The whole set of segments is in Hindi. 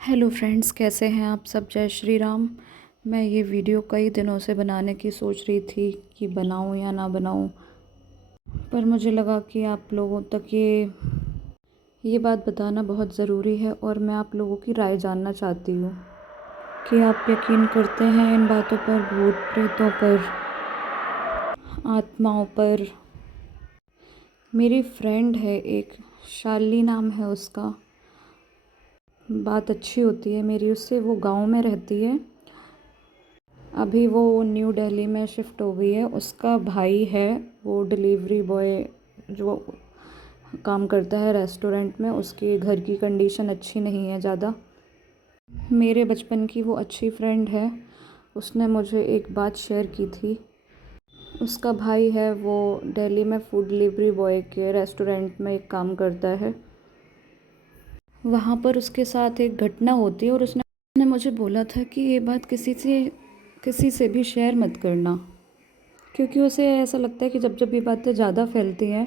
हेलो फ्रेंड्स, कैसे हैं आप सब। जय श्री राम। मैं ये वीडियो कई दिनों से बनाने की सोच रही थी कि बनाऊं या ना बनाऊं, पर मुझे लगा कि आप लोगों तक ये बात बताना बहुत ज़रूरी है और मैं आप लोगों की राय जानना चाहती हूँ कि आप यकीन करते हैं इन बातों पर, भूत प्रेतों पर, आत्माओं पर। मेरी फ्रेंड है एक, शालिनी नाम है उसका। बात अच्छी होती है मेरी उससे। वो गांव में रहती है, अभी वो न्यू दिल्ली में शिफ्ट हो गई है। उसका भाई है वो डिलीवरी बॉय जो काम करता है रेस्टोरेंट में। उसके घर की कंडीशन अच्छी नहीं है ज़्यादा। मेरे बचपन की वो अच्छी फ्रेंड है। उसने मुझे एक बात शेयर की थी। उसका भाई है वो दिल्ली में फूड डिलीवरी बॉय के रेस्टोरेंट में एक काम करता है। वहाँ पर उसके साथ एक घटना होती है और उसने मुझे बोला था कि ये बात किसी से भी शेयर मत करना, क्योंकि उसे ऐसा लगता है कि जब जब ये बातें ज़्यादा फैलती हैं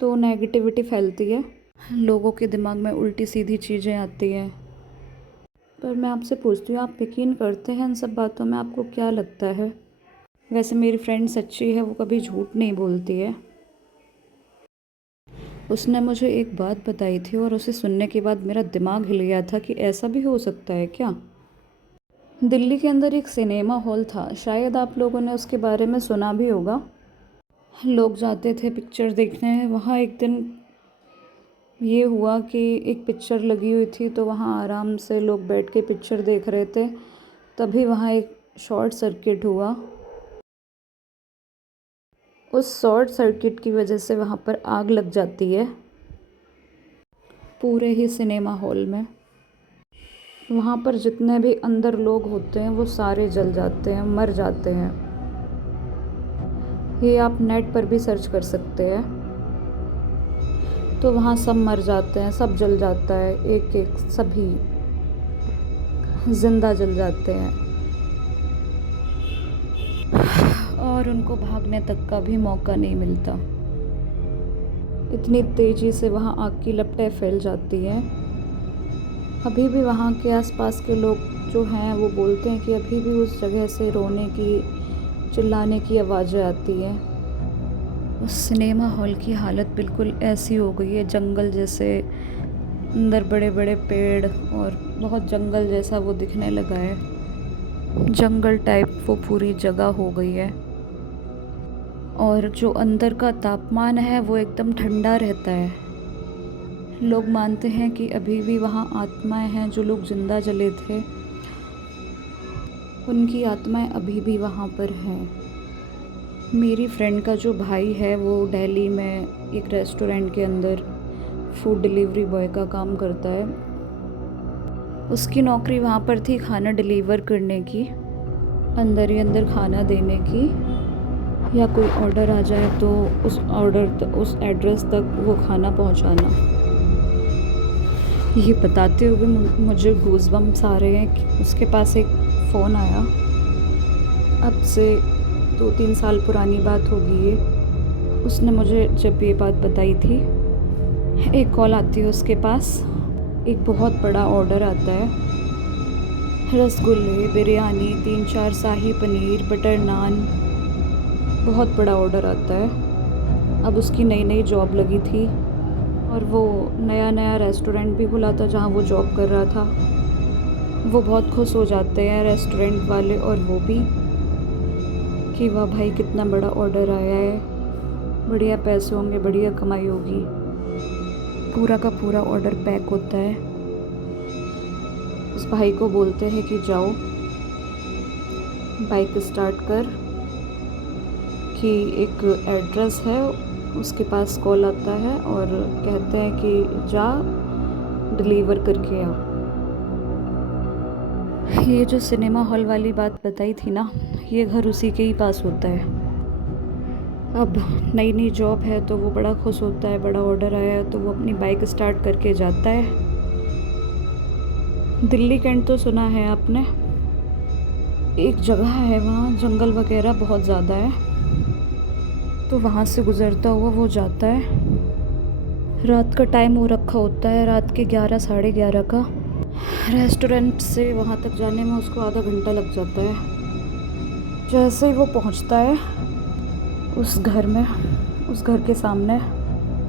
तो नेगेटिविटी फैलती है, लोगों के दिमाग में उल्टी सीधी चीज़ें आती हैं। पर मैं आपसे पूछती हूँ, आप यकीन करते हैं इन सब बातों में? आपको क्या लगता है? वैसे मेरी फ्रेंड सच्ची है, वो कभी झूठ नहीं बोलती है। उसने मुझे एक बात बताई थी और उसे सुनने के बाद मेरा दिमाग हिल गया था कि ऐसा भी हो सकता है क्या। दिल्ली के अंदर एक सिनेमा हॉल था, शायद आप लोगों ने उसके बारे में सुना भी होगा। लोग जाते थे पिक्चर देखने। वहाँ एक दिन ये हुआ कि एक पिक्चर लगी हुई थी, तो वहाँ आराम से लोग बैठ के पिक्चर देख रहे थे। तभी वहाँ एक शॉर्ट सर्किट हुआ। उस शॉर्ट सर्किट की वजह से वहाँ पर आग लग जाती है पूरे ही सिनेमा हॉल में। वहाँ पर जितने भी अंदर लोग होते हैं वो सारे जल जाते हैं, मर जाते हैं। ये आप नेट पर भी सर्च कर सकते हैं। तो वहाँ सब मर जाते हैं, सब जल जाता है, एक एक सभी जिंदा जल जाते हैं और उनको भागने तक का भी मौका नहीं मिलता। इतनी तेज़ी से वहाँ आग की लपटें फैल जाती हैं। अभी भी वहाँ के आसपास के लोग जो हैं वो बोलते हैं कि अभी भी उस जगह से रोने की, चिल्लाने की आवाज़ें आती हैं। उस सिनेमा हॉल की हालत बिल्कुल ऐसी हो गई है, जंगल जैसे। अंदर बड़े बड़े पेड़ और बहुत जंगल जैसा वो दिखने लगा है। जंगल टाइप वो पूरी जगह हो गई है। और जो अंदर का तापमान है वो एकदम ठंडा रहता है। लोग मानते हैं कि अभी भी वहाँ आत्माएं हैं। जो लोग जिंदा जले थे उनकी आत्माएं अभी भी वहाँ पर हैं। मेरी फ्रेंड का जो भाई है वो दिल्ली में एक रेस्टोरेंट के अंदर फूड डिलीवरी बॉय का काम करता है। उसकी नौकरी वहाँ पर थी खाना डिलीवर करने की, अंदर ही अंदर खाना देने की, या कोई ऑर्डर आ जाए तो उस एड्रेस तक वो खाना पहुँचाना। ये बताते हुए मुझे गूज़बम्प्स आ रहे हैं कि उसके पास एक फ़ोन आया। अब से 2-3 साल पुरानी बात होगी ये। उसने मुझे जब ये बात बताई थी, एक कॉल आती है उसके पास। एक बहुत बड़ा ऑर्डर आता है, रसगुल्ले, बिरयानी, 3-4 शाही पनीर, बटर नान। बहुत बड़ा ऑर्डर आता है। अब उसकी नई नई जॉब लगी थी और वो नया नया रेस्टोरेंट भी खुला था जहाँ वो जॉब कर रहा था। वो बहुत खुश हो जाते हैं रेस्टोरेंट वाले और वो भी, कि वाह भाई कितना बड़ा ऑर्डर आया है, बढ़िया पैसे होंगे, बढ़िया कमाई होगी। पूरा का पूरा ऑर्डर पैक होता है। उस भाई को बोलते हैं कि जाओ बाइक स्टार्ट कर, कि एक एड्रेस है उसके पास कॉल आता है और कहते हैं कि जा डिलीवर करके आ। ये जो सिनेमा हॉल वाली बात बताई थी ना, ये घर उसी के ही पास होता है। अब नई नई जॉब है तो वो बड़ा खुश होता है, बड़ा ऑर्डर आया है तो वो अपनी बाइक स्टार्ट करके जाता है। दिल्ली कैंट तो सुना है आपने, एक जगह है वहाँ जंगल वगैरह बहुत ज़्यादा है। तो वहाँ से गुज़रता हुआ वो जाता है। रात का टाइम हो रखा होता है, रात के 11 साढ़े 11 का। रेस्टोरेंट से वहाँ तक जाने में उसको आधा घंटा लग जाता है। जैसे ही वो पहुँचता है उस घर में, उस घर के सामने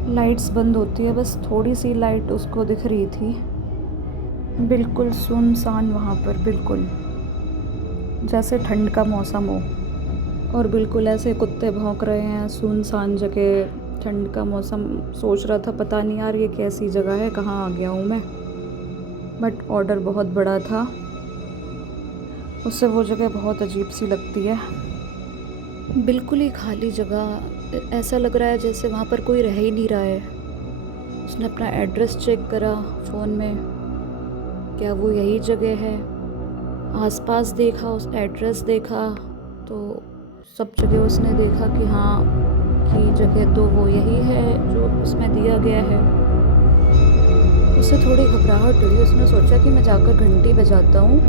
लाइट्स बंद होती है, बस थोड़ी सी लाइट उसको दिख रही थी। बिल्कुल सुनसान वहाँ पर, बिल्कुल जैसे ठंड का मौसम हो, और बिल्कुल ऐसे कुत्ते भौंक रहे हैं सुनसान जगह, ठंड का मौसम। सोच रहा था पता नहीं यार ये कैसी जगह है, कहाँ आ गया हूँ मैं। बट ऑर्डर बहुत बड़ा था, उससे वो जगह बहुत अजीब सी लगती है। बिल्कुल ही खाली जगह, ऐसा लग रहा है जैसे वहाँ पर कोई रह ही नहीं रहा है। उसने अपना एड्रेस चेक करा फ़ोन में, क्या वो यही जगह है। आसपास देखा, उस एड्रेस देखा, तो सब जगह उसने देखा कि हाँ कि जगह तो वो यही है जो उसमें दिया गया है। उसे थोड़ी घबराहट हुई, उसने सोचा कि मैं जाकर घंटी बजाता हूँ।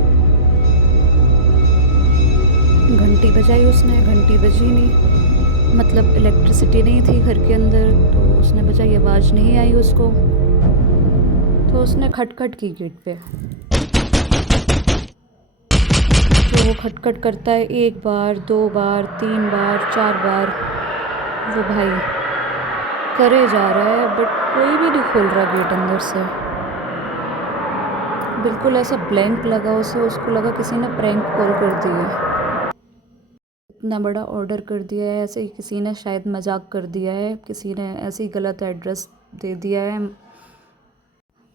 घंटी बजाई उसने, घंटी बजी नहीं, मतलब इलेक्ट्रिसिटी नहीं थी घर के अंदर, तो उसने बजाई, आवाज़ नहीं आई उसको। तो उसने खटखट की गेट पे। तो वो खटखट करता है, 1 बार 2 बार 3 बार 4 बार, वो भाई करे जा रहा है, बट कोई भी नहीं खोल रहा गेट अंदर से। बिल्कुल ऐसा ब्लैंक लगा उसे, उसको लगा किसी ने प्रैंक कॉल कर दी है। इतना बड़ा ऑर्डर कर दिया है, ऐसे ही किसी ने शायद मजाक कर दिया है, किसी ने ऐसे ही गलत एड्रेस दे दिया है।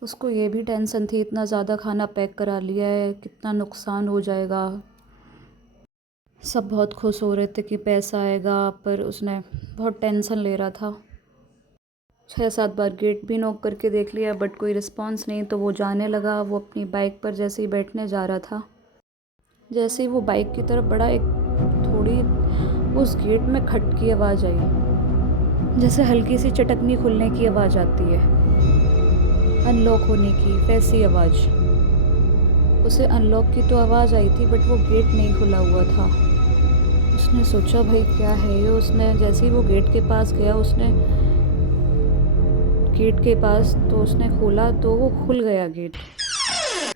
उसको ये भी टेंशन थी, इतना ज़्यादा खाना पैक करा लिया है, कितना नुकसान हो जाएगा। सब बहुत खुश हो रहे थे कि पैसा आएगा, पर उसने बहुत टेंशन ले रहा था। 6-7 बार गेट भी नॉक करके देख लिया, बट कोई रिस्पांस नहीं, तो वो जाने लगा। वो अपनी बाइक पर जैसे ही बैठने जा रहा था, जैसे ही वो बाइक की तरफ बढ़ा, एक थोड़ी उस गेट में खट की आवाज़ आई, जैसे हल्की सी चटकनी खुलने की आवाज़ आती है, अनलॉक होने की वैसी आवाज़। उसे अनलॉक की तो आवाज़ आई थी, बट वो गेट नहीं खुला हुआ था। उसने सोचा भाई क्या है ये। उसने जैसे ही वो गेट के पास गया, उसने गेट के पास तो उसने खोला, तो वो खुल गया गेट,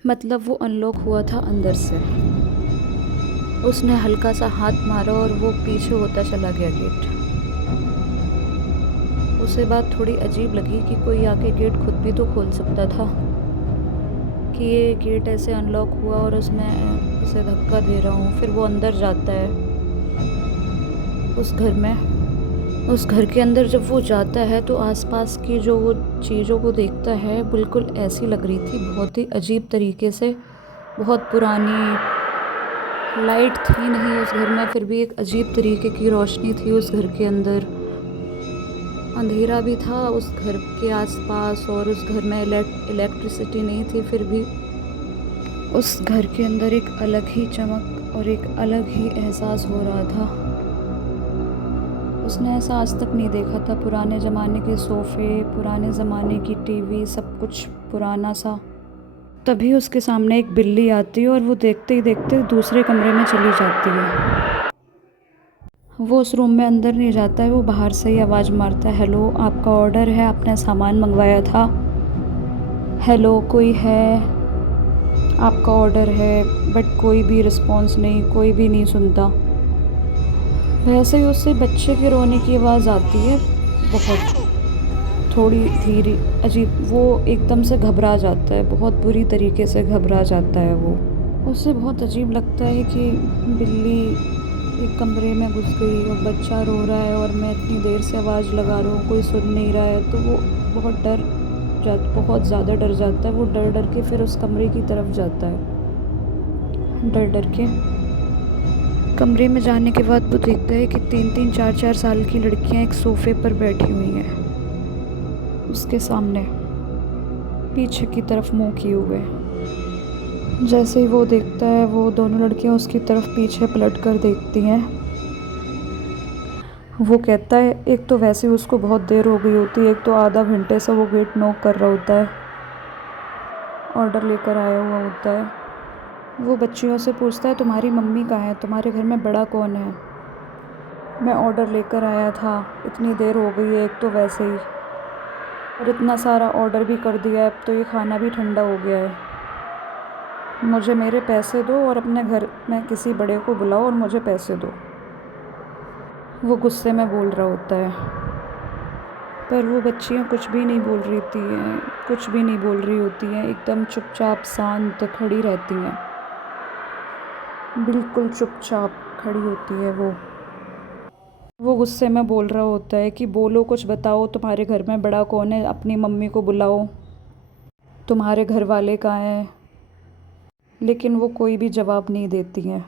मतलब वो अनलॉक हुआ था अंदर से। उसने हल्का सा हाथ मारा और वो पीछे होता चला गया गेट। उसे बात थोड़ी अजीब लगी कि कोई आके गेट खुद भी तो खोल सकता था, कि ये गेट ऐसे अनलॉक हुआ और उसमें उसे धक्का दे रहा हूँ। फिर वो अंदर जाता है उस घर में। उस घर के अंदर जब वो जाता है तो आसपास की जो वो चीज़ों को देखता है, बिल्कुल ऐसी लग रही थी, बहुत ही अजीब तरीके से, बहुत पुरानी। लाइट थी नहीं उस घर में, फिर भी एक अजीब तरीके की रोशनी थी उस घर के अंदर। अंधेरा भी था उस घर के आसपास, और उस घर में इलेक्ट्रिसिटी नहीं थी, फिर भी उस घर के अंदर एक अलग ही चमक और एक अलग ही एहसास हो रहा था। उसने ऐसा आज तक नहीं देखा था। पुराने ज़माने के सोफ़े, पुराने ज़माने की टीवी, सब कुछ पुराना सा। तभी उसके सामने एक बिल्ली आती है और वो देखते ही देखते दूसरे कमरे में चली जाती है। वो उस रूम में अंदर नहीं जाता है, वो बाहर से ही आवाज़ मारता है, हेलो आपका ऑर्डर है, आपने सामान मंगवाया था, हेलो कोई है, आपका ऑर्डर है। बट कोई भी रिस्पॉन्स नहीं, कोई भी नहीं सुनता। वैसे ही उससे बच्चे के रोने की आवाज़ आती है, बहुत थोड़ी धीरे, अजीब। वो एकदम से घबरा जाता है, बहुत बुरी तरीके से घबरा जाता है वो। उसे बहुत अजीब लगता है कि बिल्ली एक कमरे में घुस गई और बच्चा रो रहा है, और मैं इतनी देर से आवाज़ लगा रहा हूँ, कोई सुन नहीं रहा है। तो वो बहुत ज़्यादा डर जाता है। वो डर डर के फिर उस कमरे की तरफ जाता है। डर डर के कमरे में जाने के बाद वो देखता है कि 3-3 4-4 साल की लड़कियां एक सोफ़े पर बैठी हुई हैं उसके सामने, पीछे की तरफ मुंह किए हुए। जैसे ही वो देखता है, वो दोनों लड़कियां उसकी तरफ पीछे पलट कर देखती हैं। वो कहता है, एक तो वैसे उसको बहुत देर हो गई होती है, एक तो आधा घंटे से वो गेट नॉक कर रहा होता है, ऑर्डर लेकर आया हुआ होता है। वो बच्चियों से पूछता है, तुम्हारी मम्मी कहाँ है, तुम्हारे घर में बड़ा कौन है, मैं ऑर्डर लेकर आया था, इतनी देर हो गई है, एक तो वैसे ही, और इतना सारा ऑर्डर भी कर दिया है, अब तो ये खाना भी ठंडा हो गया है। मुझे मेरे पैसे दो और अपने घर में किसी बड़े को बुलाओ और मुझे पैसे दो। वो गुस्से में बोल रहा होता है, पर वो बच्चियाँ कुछ भी नहीं बोल रही थी हैं, कुछ भी नहीं बोल रही होती हैं, एकदम चुपचाप शांत खड़ी रहती हैं, बिल्कुल चुपचाप खड़ी होती है वो गुस्से में बोल रहा होता है कि बोलो, कुछ बताओ, तुम्हारे घर में बड़ा कौन है, अपनी मम्मी को बुलाओ, तुम्हारे घर वाले कहाँ हैं। लेकिन वो कोई भी जवाब नहीं देती हैं।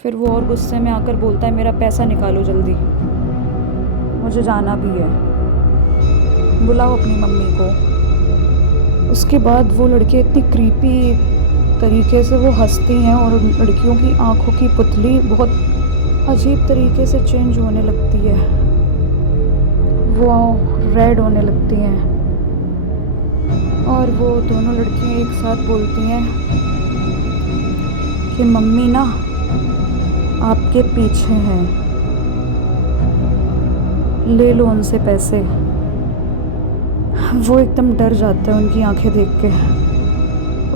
फिर वो और गुस्से में आकर बोलता है, मेरा पैसा निकालो जल्दी, मुझे जाना भी है, बुलाओ अपनी मम्मी को। उसके बाद वो लड़के इतनी क्रीपी तरीके से वो हंसती हैं और उन लड़कियों की आंखों की पुतली बहुत अजीब तरीके से चेंज होने लगती है, वो रेड होने लगती हैं और वो दोनों लड़कियां एक साथ बोलती हैं कि मम्मी ना आपके पीछे हैं, ले लो उनसे पैसे। वो एकदम डर जाता है उनकी आंखें देख के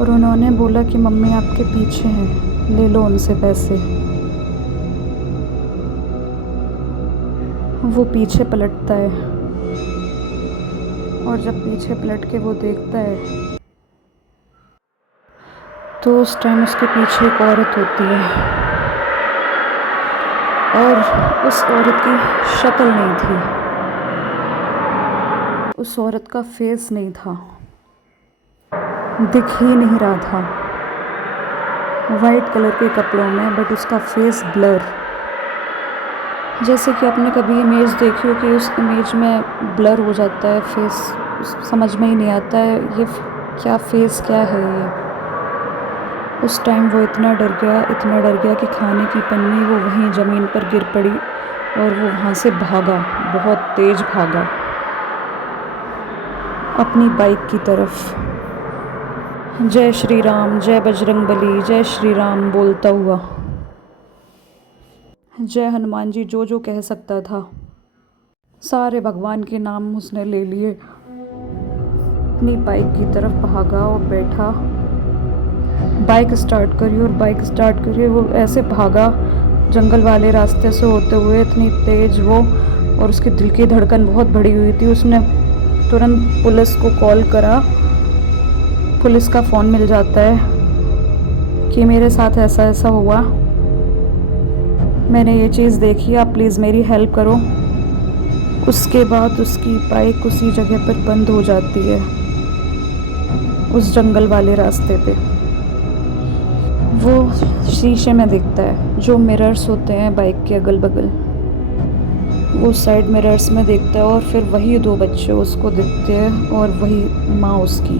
और उन्होंने बोला कि मम्मी आपके पीछे हैं, ले लो उनसे पैसे। वो पीछे पलटता है और जब पीछे पलट के वो देखता है तो उस टाइम उसके पीछे एक औरत होती है और उस औरत की शक्ल नहीं थी, उस औरत का फेस नहीं था, दिख ही नहीं रहा था, वाइट कलर के कपड़ों में, बट उसका फेस ब्लर। जैसे कि आपने कभी इमेज देखी हो कि उस इमेज में ब्लर हो जाता है फेस, समझ में ही नहीं आता है ये क्या फेस क्या है ये। उस टाइम वो इतना डर गया कि खाने की पन्नी वो वहीं ज़मीन पर गिर पड़ी और वो वहाँ से भागा, बहुत तेज़ भागा अपनी बाइक की तरफ। जय श्री राम, जय बजरंगबली, जय श्री राम बोलता हुआ, जय हनुमान जी, जो जो कह सकता था सारे भगवान के नाम उसने ले लिए। अपनी बाइक की तरफ भागा और बैठा, बाइक स्टार्ट करी, वो ऐसे भागा जंगल वाले रास्ते से होते हुए, इतनी तेज़ वो, और उसकी दिल की धड़कन बहुत बढ़ी हुई थी। उसने तुरंत पुलिस को कॉल करा, पुलिस का फ़ोन मिल जाता है कि मेरे साथ ऐसा ऐसा हुआ, मैंने ये चीज़ देखी, आप प्लीज़ मेरी हेल्प करो। उसके बाद उसकी बाइक उसी जगह पर बंद हो जाती है, उस जंगल वाले रास्ते पे। वो शीशे में दिखता है, जो मिरर्स होते हैं बाइक के अगल बगल, वो साइड मिरर्स में देखता है और फिर वही दो बच्चे उसको दिखते हैं और वही माँ उसकी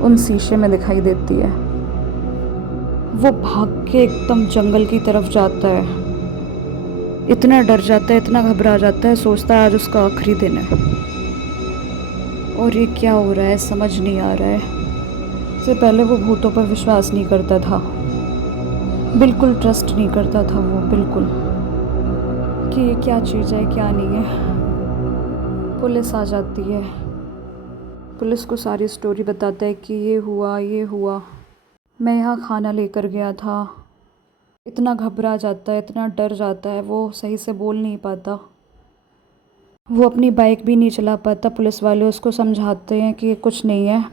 उन शीशे में दिखाई देती है। वो भाग के एकदम जंगल की तरफ जाता है, इतना डर जाता है, इतना घबरा जाता है, सोचता है आज उसका आखिरी दिन है और ये क्या हो रहा है समझ नहीं आ रहा है। इससे पहले वो भूतों पर विश्वास नहीं करता था, बिल्कुल ट्रस्ट नहीं करता था वो, बिल्कुल, कि ये क्या चीज़ है क्या नहीं है। पुलिस आ जाती है, पुलिस को सारी स्टोरी बताता है कि ये हुआ, मैं यहाँ खाना लेकर गया था। इतना घबरा जाता है, इतना डर जाता है, वो सही से बोल नहीं पाता, वो अपनी बाइक भी नहीं चला पाता। पुलिस वाले उसको समझाते हैं कि कुछ नहीं है,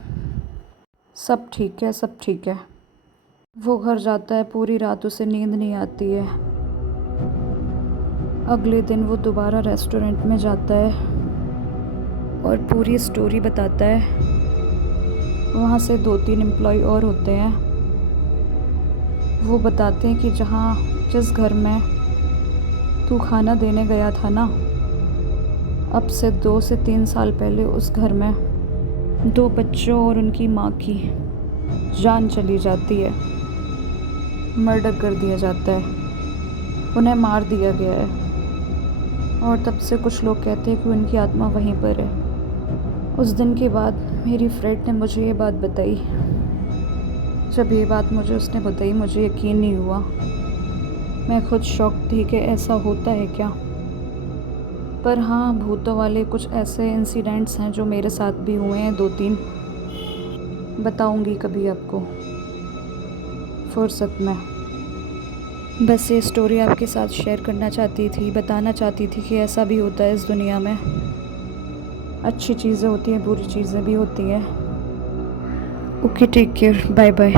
सब ठीक है, सब ठीक है। वो घर जाता है, पूरी रात उसे नींद नहीं आती है। अगले दिन वो दोबारा रेस्टोरेंट में जाता है और पूरी स्टोरी बताता है। वहाँ से 2-3 एम्प्लॉय और होते हैं, वो बताते हैं कि जिस घर में तू खाना देने गया था ना, अब से 2 से 3 साल पहले उस घर में 2 बच्चों और उनकी माँ की जान चली जाती है, मर्डर कर दिया जाता है, उन्हें मार दिया गया है। और तब से कुछ लोग कहते हैं कि उनकी आत्मा वहीं पर है। उस दिन के बाद मेरी फ्रेंड ने मुझे ये बात बताई। जब ये बात उसने बताई, मुझे यकीन नहीं हुआ, मैं खुद शॉक थी कि ऐसा होता है क्या। पर हाँ, भूतों वाले कुछ ऐसे इंसिडेंट्स हैं जो मेरे साथ भी हुए हैं 2-3, बताऊंगी कभी आपको फुर्सत में। बस ये स्टोरी आपके साथ शेयर करना चाहती थी, बताना चाहती थी कि ऐसा भी होता है इस दुनिया में। अच्छी चीज़ें होती हैं, बुरी चीज़ें भी होती हैं। Okay, take care, bye bye.